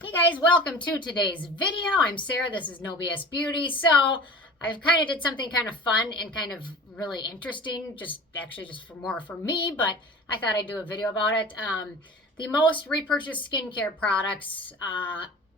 Hey guys, welcome to today's video. I'm Sarah, this is No BS Beauty. So I've kind of did something kind of fun and kind of really interesting, just for me, but I thought I'd do a video about it. The most repurchased skincare products,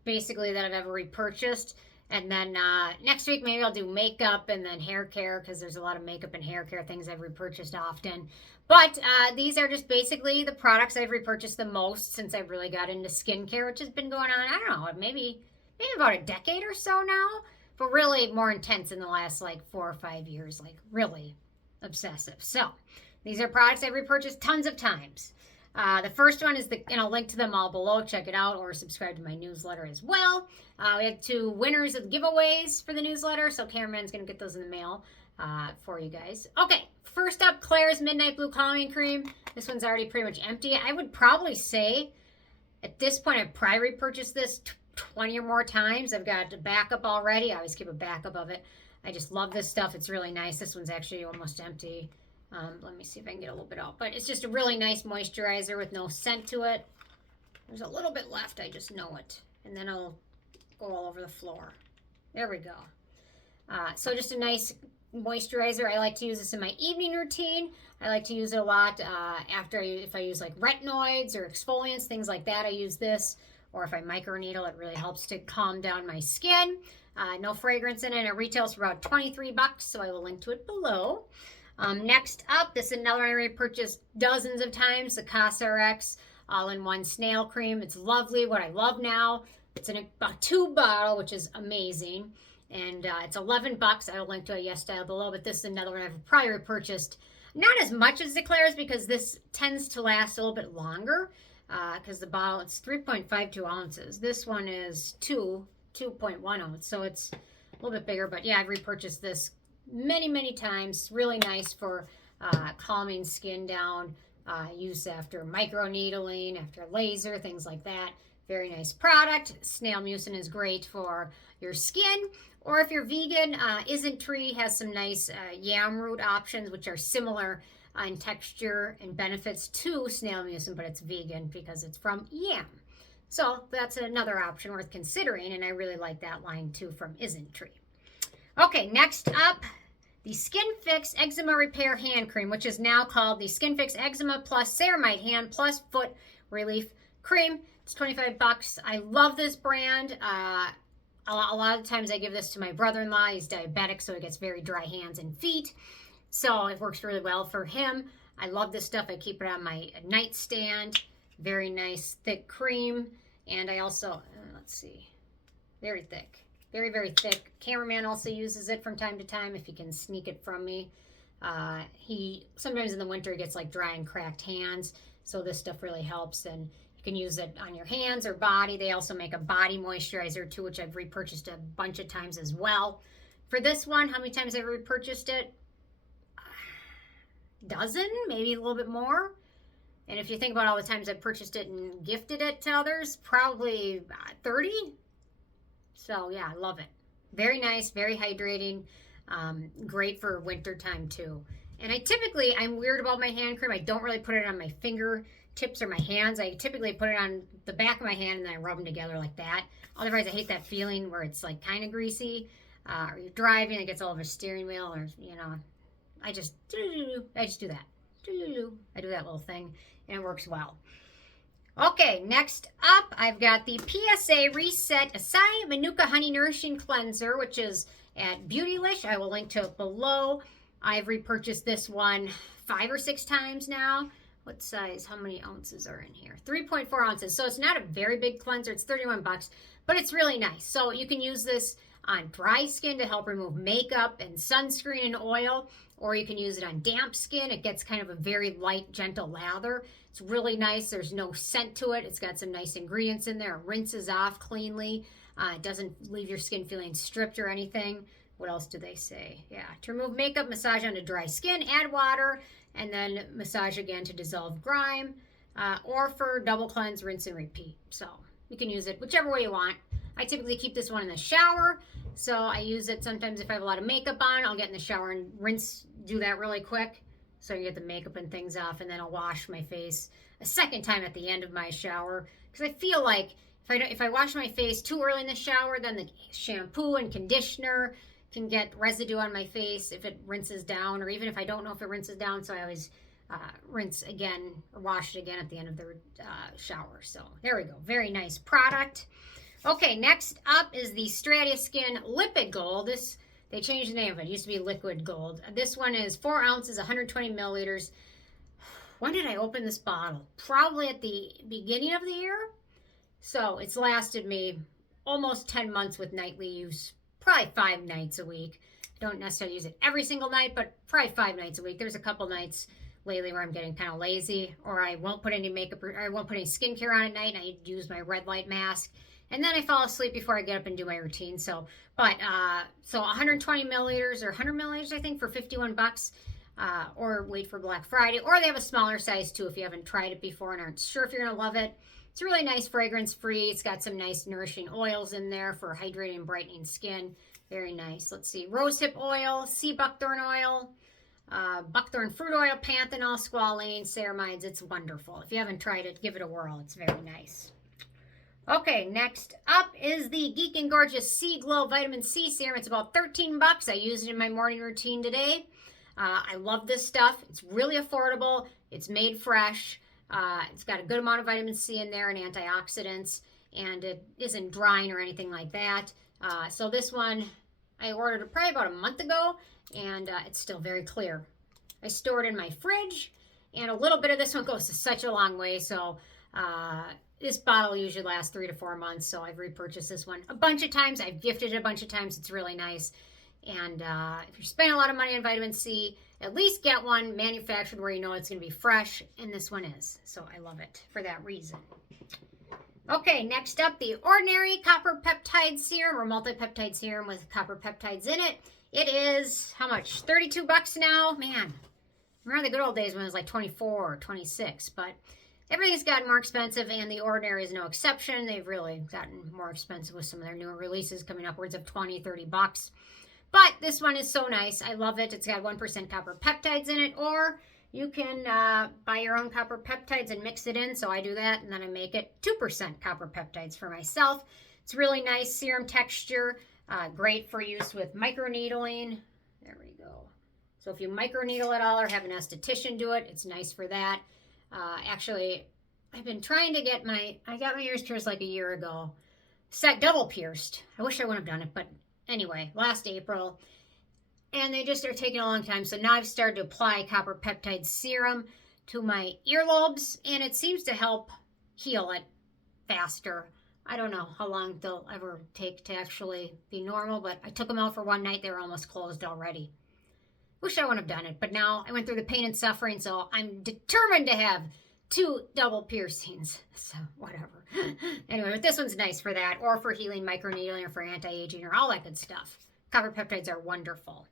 basically that I've ever repurchased. And then next week maybe I'll do makeup and then hair care because there's a lot of makeup and hair care things I've repurchased often. But these are just basically the products I've repurchased the most since I've really got into skincare, which has been going on, I don't know, maybe about a decade or so now, but really more intense in the last like 4 or 5 years, like really obsessive. So these are products I've repurchased tons of times. The first one is and I'll link to them all below. Check it out or subscribe to my newsletter as well. We had 2 winners of giveaways for the newsletter, so cameraman's going to get those in the mail for you guys. Okay, first up, Klairs Midnight Blue Calming Cream. This one's already pretty much empty. I would probably say at this point I've probably repurchased this 20 or more times. I've got a backup already. I always keep a backup of it. I just love this stuff. It's really nice. This one's actually almost empty. Let me see if I can get a little bit out. But it's just a really nice moisturizer with no scent to it. There's a little bit left. I just know it. And then I'll go all over the floor. There we go. So just a nice moisturizer. I like to use this in my evening routine. I like to use it a lot if I use like retinoids or exfoliants, things like that. I use this. Or if I microneedle, it really helps to calm down my skin. No fragrance in it. It retails for about 23 bucks, so I will link to it below. Next up, this is another one I repurchased dozens of times, the Cosrx all-in-one snail cream. It's lovely. What I love now, it's in a tube bottle, which is amazing. And it's 11 bucks. I'll link to a yes style below, but this is another one I've probably repurchased. Not as much as the Klairs because this tends to last a little bit longer because the bottle, it's 3.52 ounces. This one is 2.1 ounce, so it's a little bit bigger. But yeah, I've repurchased this many times. Really nice for calming skin down, use after microneedling, after laser, things like that. Very nice product. Snail mucin is great for your skin. Or if you're vegan, Isn't Tree has some nice yam root options, which are similar in texture and benefits to snail mucin, but it's vegan because it's from yam. So that's another option worth considering, and I really like that line too from Isn't Tree. Okay, next up, the Skinfix Eczema Repair Hand Cream, which is now called the Skinfix Eczema Plus Ceramide Hand Plus Foot Relief Cream. It's 25 bucks. I love this brand. A lot of times I give this to my brother-in-law. He's diabetic, so he gets very dry hands and feet. So it works really well for him. I love this stuff. I keep it on my nightstand. Very nice, thick cream. And I also, let's see, very thick. Very thick. Cameraman also uses it from time to time if he can sneak it from me. He sometimes in the winter gets like dry and cracked hands, so this stuff really helps. And you can use it on your hands or body. They also make a body moisturizer too, which I've repurchased a bunch of times as well. For this one, how many times I've repurchased it? A dozen, maybe a little bit more. And if you think about all the times I've purchased it and gifted it to others, probably 30. So yeah, I love it. Very nice, very hydrating, great for winter time too. And I'm weird about my hand cream. I don't really put it on my fingertips or my hands. I typically put it on the back of my hand and then I rub them together like that. Otherwise, I hate that feeling where it's like kind of greasy, or you're driving, it gets all over the steering wheel, or I just do that. I do that little thing, and it works well. Okay, next up, I've got the PSA Reset Acai Manuka Honey Nourishing Cleanser, which is at Beautylish. I will link to it below. I've repurchased this one 5 or 6 times now. What size? How many ounces are in here? 3.4 ounces. So it's not a very big cleanser. It's 31 bucks, but it's really nice. So you can use this on dry skin to help remove makeup and sunscreen and oil, or you can use it on damp skin. It gets kind of a very light, gentle lather. It's really nice. There's no scent to it. It's got some nice ingredients in there. It rinses off cleanly. It doesn't leave your skin feeling stripped or anything. What else do they say? Yeah, to remove makeup, massage onto dry skin, add water, and then massage again to dissolve grime. Or for double cleanse, rinse and repeat. So you can use it whichever way you want. I typically keep this one in the shower. So I use it sometimes if I have a lot of makeup on. I'll get in the shower and do that really quick. So you get the makeup and things off, and then I'll wash my face a second time at the end of my shower because I feel like if if I wash my face too early in the shower, then the shampoo and conditioner can get residue on my face if it rinses down, or even if I don't know if it rinses down, so I always rinse again or wash it again at the end of the shower. So there we go. Very nice product. Okay, next up is the Stratia Skin Lipid Gold. This, they changed the name of it. It used to be Liquid Gold. This one is 4 ounces, 120 milliliters. When did I open this bottle? Probably at the beginning of the year. So it's lasted me almost 10 months with nightly use. Probably 5 nights a week. I don't necessarily use it every single night, but probably 5 nights a week. There's a couple nights lately where I'm getting kind of lazy, or I won't put any makeup, or I won't put any skincare on at night, and I use my red light mask. And then I fall asleep before I get up and do my routine. So 120 milliliters or 100 milliliters, I think, for 51 bucks. Or wait for Black Friday. Or they have a smaller size too if you haven't tried it before and aren't sure if you're going to love it. It's really nice, fragrance free. It's got some nice nourishing oils in there for hydrating and brightening skin. Very nice. Let's see. Rosehip oil, sea buckthorn oil, buckthorn fruit oil, panthenol, squalane, ceramides. It's wonderful. If you haven't tried it, give it a whirl. It's very nice. Okay, next up is the Geek and Gorgeous Sea Glow Vitamin C Serum. It's about 13 bucks. I use it in my morning routine today. I love this stuff. It's really affordable. It's made fresh. It's got a good amount of vitamin C in there and antioxidants, and it isn't drying or anything like that. So this one, I ordered it probably about a month ago, and it's still very clear. I store it in my fridge, and a little bit of this one goes such a long way. So this bottle usually lasts 3 to 4 months, so I've repurchased this one a bunch of times. I've gifted it a bunch of times. It's really nice. And if you're spending a lot of money on vitamin C, at least get one manufactured where you know it's going to be fresh, and this one is. So I love it for that reason. Okay, next up, the Ordinary Copper Peptide Serum, or Multi-Peptide Serum with copper peptides in it. It is, how much? 32 bucks now? Man, remember the good old days when it was like 24 or 26, but everything's gotten more expensive, and the Ordinary is no exception. They've really gotten more expensive with some of their newer releases coming upwards of 20, 30 bucks. But this one is so nice. I love it. It's got 1% copper peptides in it, or you can buy your own copper peptides and mix it in. So I do that, and then I make it 2% copper peptides for myself. It's really nice serum texture, great for use with microneedling. There we go. So if you microneedle at all or have an esthetician do it, it's nice for that. Actually, I've been trying to get I got my ears pierced like a year ago. Double pierced. I wish I wouldn't have done it, but anyway, last April, and they just are taking a long time. So now I've started to apply copper peptide serum to my earlobes, and it seems to help heal it faster. I don't know how long they'll ever take to actually be normal, but I took them out for one night. They were almost closed already. Wish I wouldn't have done it, but now I went through the pain and suffering, so I'm determined to have 2 double piercings. So whatever. Anyway, but this one's nice for that, or for healing, microneedling, or for anti-aging, or all that good stuff. Copper peptides are wonderful.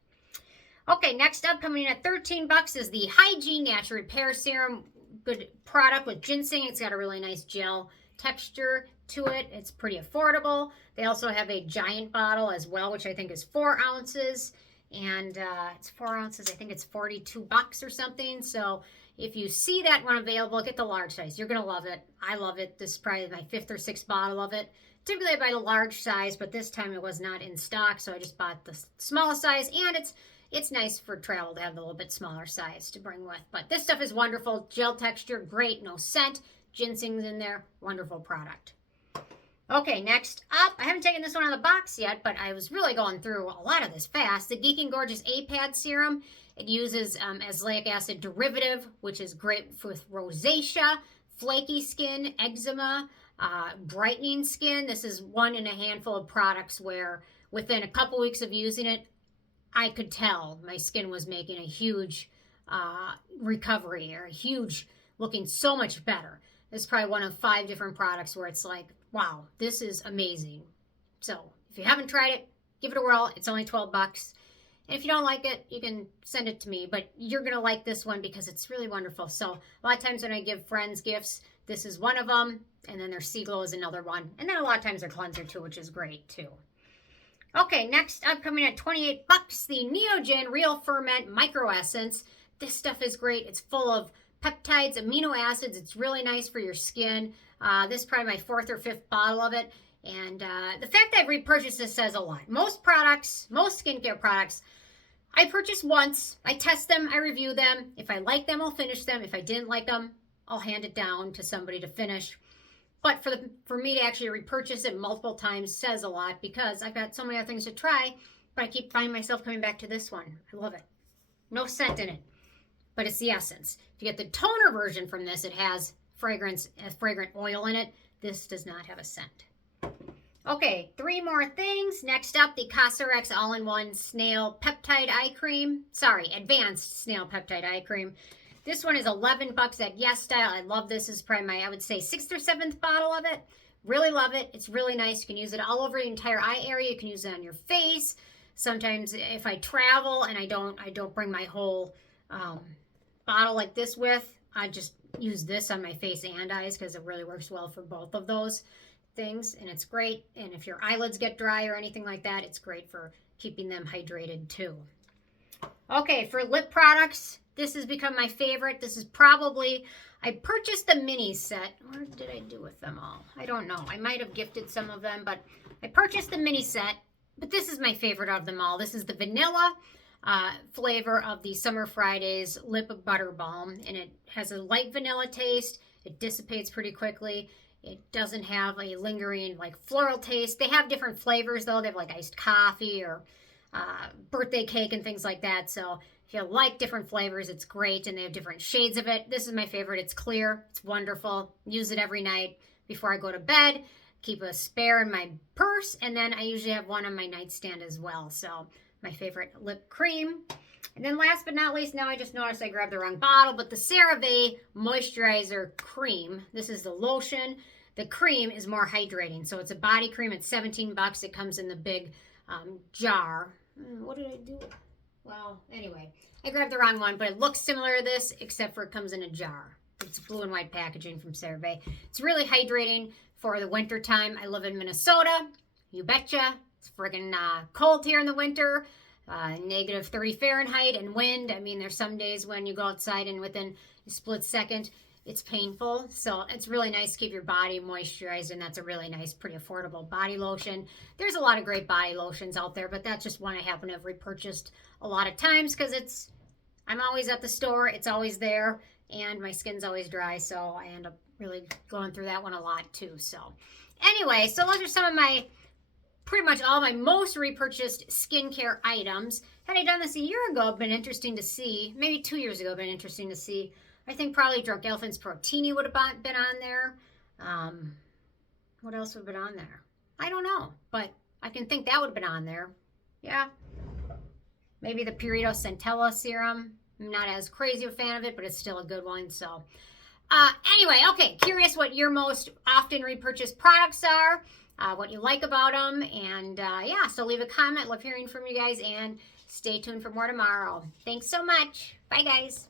Okay, next up, coming in at 13 bucks is the Hyggee Natural Repair Serum. Good product with ginseng. It's got a really nice gel texture to it. It's pretty affordable. They also have a giant bottle as well, which I think is 4 ounces. And it's 4 ounces. I think it's 42 bucks or something. So if you see that one available, get the large size. You're going to love it. I love it. This is probably my 5th or 6th bottle of it. Typically I buy the large size, but this time it was not in stock, so I just bought the smallest size, and it's nice for travel to have the little bit smaller size to bring with. But this stuff is wonderful. Gel texture, great, no scent. Ginseng's in there. Wonderful product. Okay, next up, I haven't taken this one out of the box yet, but I was really going through a lot of this fast. The Geek and Gorgeous A-Pad Serum. It uses azelaic acid derivative, which is great with rosacea, flaky skin, eczema, brightening skin. This is one in a handful of products where within a couple weeks of using it, I could tell my skin was making a huge recovery, or a huge, looking so much better. This is probably one of 5 different products where it's like, wow, this is amazing. So if you haven't tried it, give it a whirl. It's only 12 bucks. And if you don't like it, you can send it to me. But you're going to like this one because it's really wonderful. So a lot of times when I give friends gifts, this is one of them. And then their Sea Glow is another one. And then a lot of times their cleanser too, which is great too. Okay, next up, coming at 28 bucks, the Neogen Real Ferment Micro Essence. This stuff is great. It's full of peptides, amino acids. It's really nice for your skin. This is probably my 4th or 5th bottle of it. And the fact that I've repurchased this says a lot. Most products, most skincare products, I purchase once, I test them, I review them. If I like them, I'll finish them. If I didn't like them, I'll hand it down to somebody to finish. But for me to actually repurchase it multiple times says a lot because I've got so many other things to try, but I keep finding myself coming back to this one. I love it. No scent in it, but it's the essence. If you get the toner version from this, it has fragrant oil in it. This does not have a scent. Okay, 3 more things. Next up, the Cosrx All-in-One Snail Peptide Eye Cream. Sorry, Advanced Snail Peptide Eye Cream. This one is $11 at Yes Style. I love this. This is probably my, I would say, 6th or 7th bottle of it. Really love it. It's really nice. You can use it all over the entire eye area. You can use it on your face. Sometimes if I travel and I don't bring my whole bottle like this with, I just use this on my face and eyes because it really works well for both of those things, and it's great. And if your eyelids get dry or anything like that, it's great for keeping them hydrated too. Okay, for lip products, this has become my favorite. This is probably, I purchased the mini set. What did I do with them all? I don't know. I might have gifted some of them, but I purchased the mini set. But this is my favorite of them all. This is the vanilla flavor of the Summer Fridays Lip Butter Balm, and it has a light vanilla taste. It dissipates pretty quickly. It doesn't have a lingering like floral taste. They have different flavors though. They have like iced coffee or birthday cake and things like that. So if you like different flavors, it's great. And they have different shades of it. This is my favorite. It's clear. It's wonderful. Use it every night before I go to bed. Keep a spare in my purse. And then I usually have one on my nightstand as well. So my favorite lip cream. And then last but not least, now I just noticed I grabbed the wrong bottle, but the CeraVe Moisturizer Cream. This is the lotion. The cream is more hydrating. So it's a body cream. It's $17. It comes in the big jar. What did I do? Well, anyway, I grabbed the wrong one, but it looks similar to this, except for it comes in a jar. It's blue and white packaging from CeraVe. It's really hydrating for the winter time. I live in Minnesota. You betcha. It's friggin' cold here in the winter. Negative 30 Fahrenheit and wind. I mean, there's some days when you go outside and within a split second, it's painful. So it's really nice to keep your body moisturized, and that's a really nice, pretty affordable body lotion. There's a lot of great body lotions out there, but that's just one I happen to have repurchased a lot of times because I'm always at the store. It's always there, and my skin's always dry, so I end up really going through that one a lot too. So anyway, so those are some of my pretty much all my most repurchased skincare items. Had I done this a year ago, it'd been interesting to see. Maybe 2 years ago, it'd been interesting to see. I think probably Drunk Elephant's Protini would have been on there. What else would have been on there? I don't know, but I can think that would have been on there. Yeah. Maybe the Purito Centella Serum. I'm not as crazy a fan of it, but it's still a good one. So anyway, okay, curious what your most often repurchased products are. What you like about them, and yeah, so leave a comment. Love hearing from you guys, and stay tuned for more tomorrow. Thanks so much. Bye, guys.